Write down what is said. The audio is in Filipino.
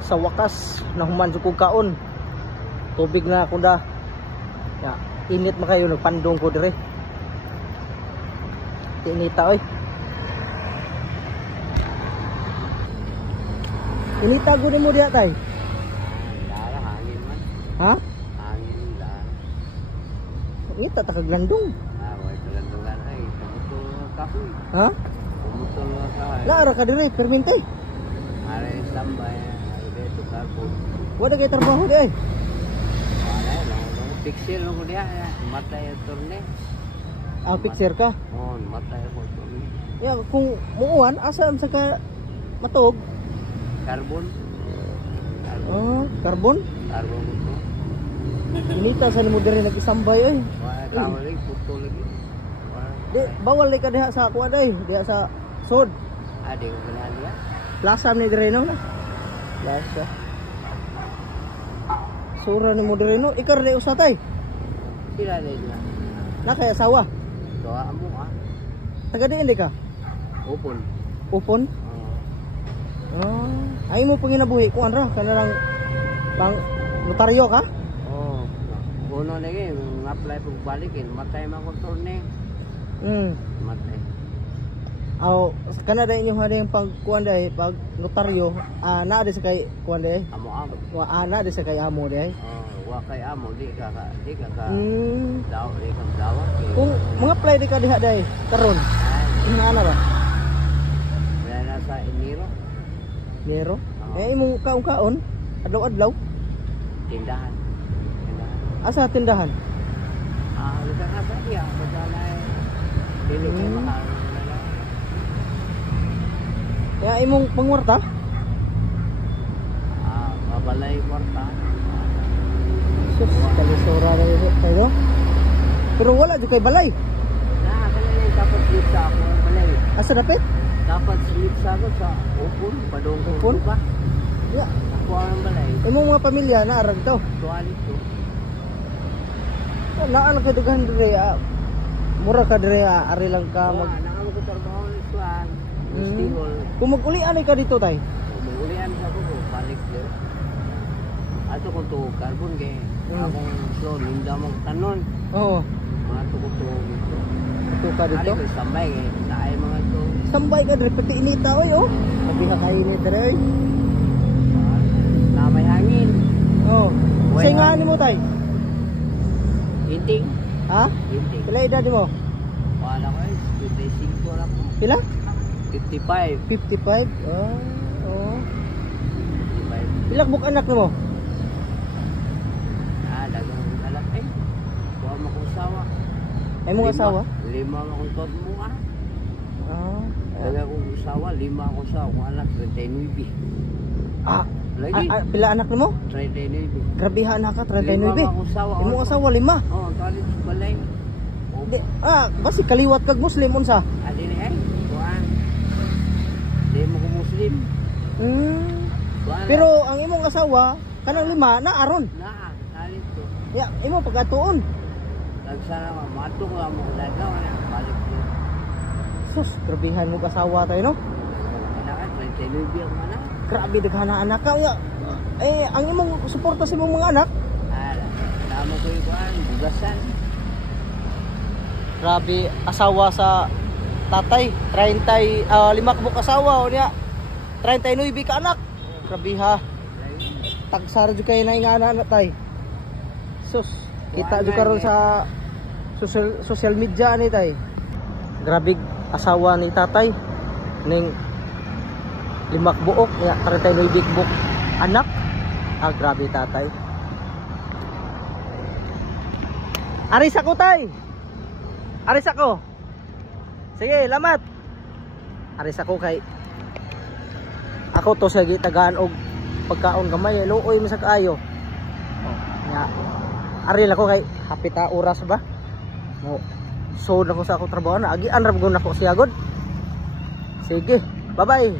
sa wakas nahuman jud ko kaon. Tubig na ako da. Ya, init man kayo nagpandong ko dire. Inita oy. Inita gud mo diha tay. Lara hangin man. Ha? Hangin lara. Inita ta kag landong. Wala talandungan ay pumutol kahoy. Ha? Pumutol kahoy. Lara ka dire permente. Are tambay ay dito karbon. Wala kay trabaho di ay. Wala no pixel no dia matay turne. Ah, fixer ka. Oh, matay ko turne. Ya kung muuan asa sa ka matog. Karbon. Oh, karbon. Karbon ko. Inita sa nimo dire nag-isambay ay. Wala kamali putol lagi. Di bawal ka diha sa kuha day, diha sa sod. Ade ko kailangan dia. Plaza ni dire no. Plaza. Sura ni mo dire no, ikar di usa tay. Sila dia. Na kay asawa. Doa mo Taga diin di ka? Upon. Upon. Oh, ay mo panginabuhi ko anra kanang pang notaryo ka? Oh. Uno lagi apply pag balikin matay man ko turne. Matay. Aw, kana day inyo hading pagkuan day pag notaryo, naa di sa kay kuan day. Amo. Wa ana di sa kay amo day. Oh, wa kay amo di ka daw di ka daw. Kung mga apply di ka diha day karon. Ana ba? Wala na sa Enero. Nero? Imong kaon-kaon adlaw-adlaw Tindahan. asa tindahan? Bisa na sa dia, badalay. Dili kay mahal. Ya imong pangwarta? Mabalay kwarta. Sus, kalisura na yun kayo. Pero wala di kay balay. Balay dapat sleep sa ako, balay. Asa dapit? Dapat sleep sa ako sa upon, padong Upon? ba? Ya. Ako ang balay. Imong mga pamilya na arag to. Tuwali to. Naa lang kadaghan dire. Mura ka dire ari lang ka mag Nakamo ko trabaho ni Kuan. Stihol. Kung mag-ulian ka dito tay. Umuulian sa ko, balik din. Ato kung to carbon kay akong slow linda mo tanon. Oo. Mga tukutong ito. Ito ka dito. Ari ko sambay kay sa ay mga to. Sambay ka dire pati inita oy oh. Sabi ka kay init dire oy. Na may hangin. Oh. Say nga nimo tay. Hinting. Ha? Hinting. Pila edad mo? Wala ko eh. 25 lang ko. Pila? 55. 55. Oh. 55. Ilang buk anak mo? Dagang anak eh. Kuha mo kong asawa. Ay mong asawa? 5 mo kong todo mo ah. Ah. Dagang kong asawa, 5 akong asawa. Kung anak, 39. Ah. Lagi? Pila anak mo? 39. Grabihan na ka, 39. 5 akong asawa. Imong asawa 5. Oo, kalit sa balay. Basi kaliwat kag Muslim unsa? Adi ni ay. Kuhaan. Di mo ko Muslim. Kuhaan. Pero ang imong asawa kanang 5 na aron. Kalit to. Ya, imo pagatuon. Nagsara ka, matok lang mo dagaw na. Balik to. Sus, grabihan mo asawa tayo no? Kailangan, 39 ang anak. Grabe daghana anak ka ya. Ang imong suporta sa imong mga anak. Tama ko yung kuhaan, bugasan. Grabe asawa sa tatay, 5 kabuk asawa o niya. 39 ka anak. Grabe ha. Tagsara jud kay na ingana tay. Sus, kita jud karon sa social media ni tay. Grabe asawa ni tatay ning 5 buok ya 39 buok anak. Grabe tatay. Aris ako tay. Aris ako. Sige, lamat. Aris ako kay ako to sa gitagaan og pagkaon gamay luoy mi sa kaayo. Ya. Ari lang ko kay hapit oras ba? Mo so na ko sa ako trabaho na agi anrab gon ako siya god. Sige, bye-bye.